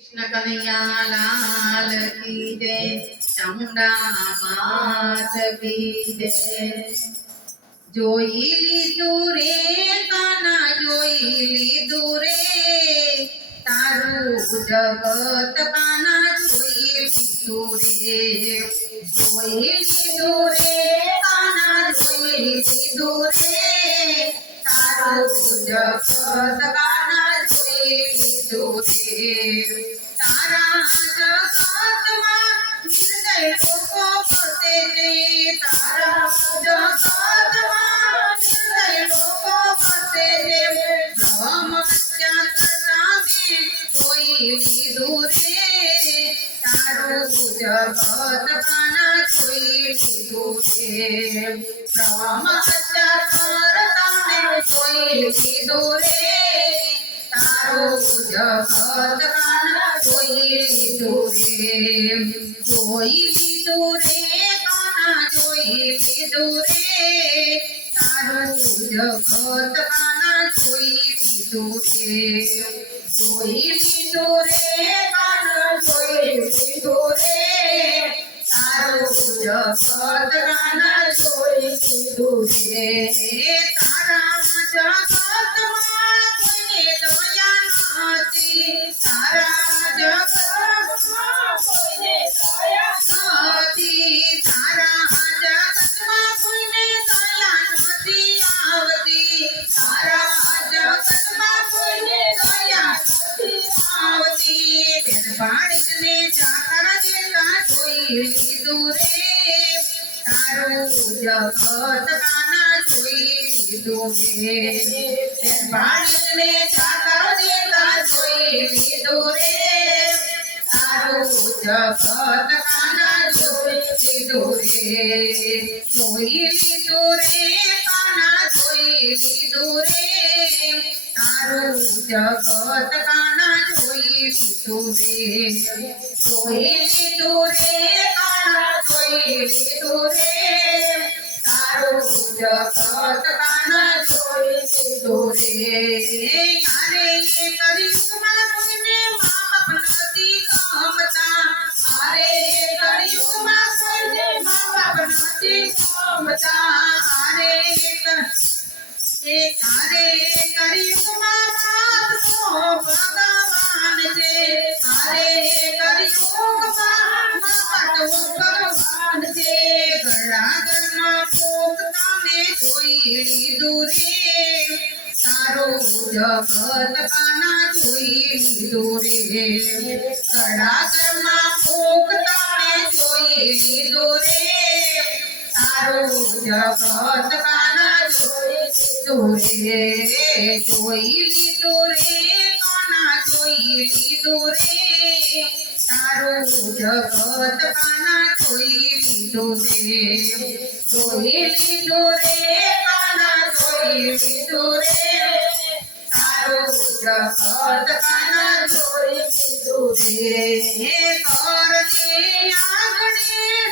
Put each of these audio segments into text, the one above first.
कृष्ण कन्हैया लाल की जय, चामुंडा मात की जय। जोई लीधું રે કાના જોઈ લીધું રે, તારું જગત કાના જોઈ લીધું રે। જોઈ લીધું રે કાના જોઈ લીધું રે, તારું જગત કાના જોઈ લીધું રે। તારા જગતમાં નિર્દય લોકો ફસે છે, તારા જગતમાં નિર્દય લોકો ફસે છે। બ્રહ્મહત્યા કરતા મેં જોઈ લીધું રે, તારું જગત કાના જોઈ લીધું રે। બ્રહ્મહત્યા કરતા મેં જોઈ લીધું રે, તારું જગત કાના જોઈ લીધું રે। જોઈ લીધું રે કાના જોઈ લીધું રે, તારું જગત કાના જોઈ લીધું રે। જોઈ લીધું રે કાના જોઈ લીધું રે, તારું જગત કાના જોઈ લીધું રે। તારા જગતમાં કોઈને દયા નથી, તારા જગતમાં કોઈને દયા નથી, તારા જગતમાં કોઈને દયા નથી આવતી, તારા જગતમાં કોઈને દયા નથી આવતી। બેન પાણીને ચાકર દેતા જોઈ લીધું રે, તારું જગત કાના જોઈ લીધું રે। બેન પાણીને ચાકર દેતા જોઈ લીધું રે, તારું જગત કાના જોઈ લીધું રે। જોઈ લીધું રે કાના જોઈ લીધું રે, તારું જગત કાના જોઈ લીધું રે। જોઈ લીધું રે કાના જોઈ લીધું રે, તારું જગત કાના જોઈ લીધું રે। યારે એ કળિયુગમાં કોઈને મા બાપ નથી ગમતા, અરે એ કળિયુગમાં કોઈને મા બાપ નથી ગમતા, અરે કળિયુગમાં બાપ તો ભગવાન છે, અરે કળિયુગમાં બાપ તો ભગવાન છે। ઘણા ઘરમાં પોખતા મેં જોઈ લીધું રે, તારું જગત કાના જોઈ લીધું રે। ઘણા ઘરમાં પોખતા મેં જોઈ લીધું રે, તારું જગત કાના જોઈ લીધું રે। જોઈ લીધું રે કાના જોઈ લીધું રે, તારું જગત કાના જોઈ લીધું રે। જોઈ લીધું રે કાના જોઈ લીધું રે, તારું જગત કાના જોઈ લીધું રે। ઘરની આંગણે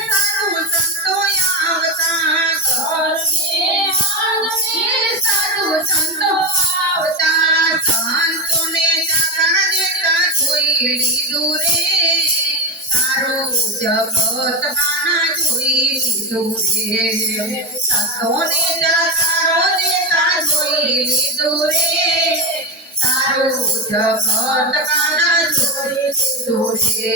સાધુ સંતો આવતા, ઘરની આંગણે સાધુ સંતો આવતા, સંતોને જાગરણ દેતા જોઈ લીધું રે, તારું જગત કાના જોઈ લીધું રે। સંતોને જાગરણ દેતા જોઈ લીધું રે, તારું જગત કાના જોઈ લીધું રે।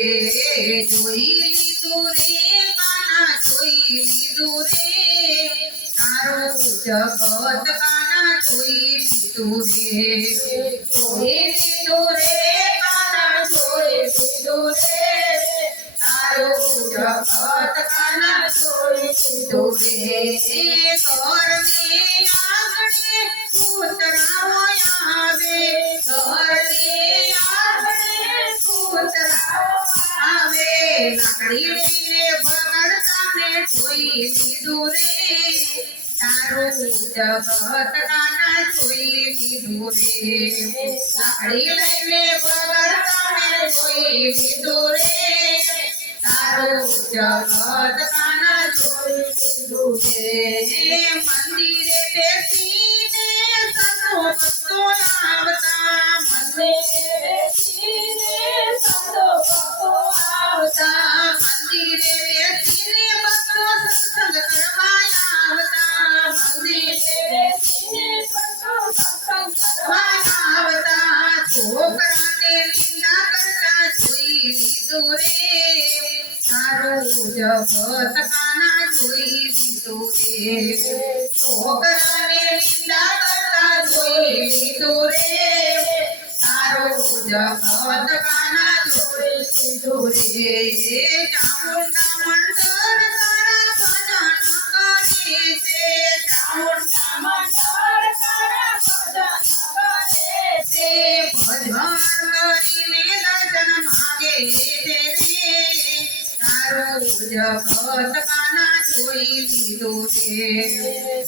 જોઈ લીધું રે કાના જોઈ લીધું રે, તારું જગત કાના જોઈ લીધું રે। જોઈ લીધું રે કાના જોઈ લીધું રે, તારું જગત કાના જોઈ લીધું રે। ઘરની આંગણે કૂતરાઓ આવે, ઘરની આંગણે કૂતરાઓ આવે, લાકડી લઈને બગડતા મેં જોઈ લીધું રે, તારું જગત કાના જોઈ લીધું રે। લાકડી લઈને બગડતા મેં જોઈ લીધું રે, તારું જગત કાના જોઈ લીધું રે। મંદિરે બેસીને સંતો ભક્તો આવતા, મંદિરે બેસીને લીધું રે તારું જગત કાના જોઈ લીધું રે છોકરાને નિંદા કરતા જોઈ લીધું રે તારું જગત કાના જોઈ લીધું રે ચામુંડા મંડળ તારા ભજન કરે છે ચામુંડા મંડળ તારા ભજન કરે છે ભજન કરીને દર્શન માગે છે રે તારું જગત કાના જોઈ લીધું રે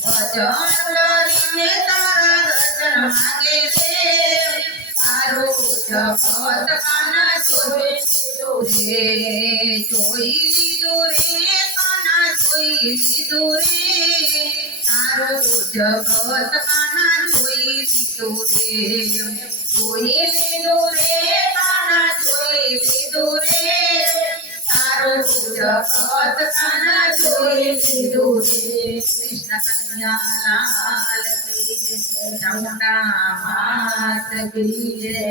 ભજન કરીને તારા દર્શન માગે છે તારું જગત કાના જોઈ લીધું રે જોઈ લીધું રે કાના જોઈ લીધું રે તારું જગત કાના જોઈ લીધું રે જોઈ લીધું રે કાના જોઈ લીધું રે તારું જગત કાના જોઈ લીધું રે કૃષ્ણ કનૈયા લાલ કી જય ચામુંડા માત કી જય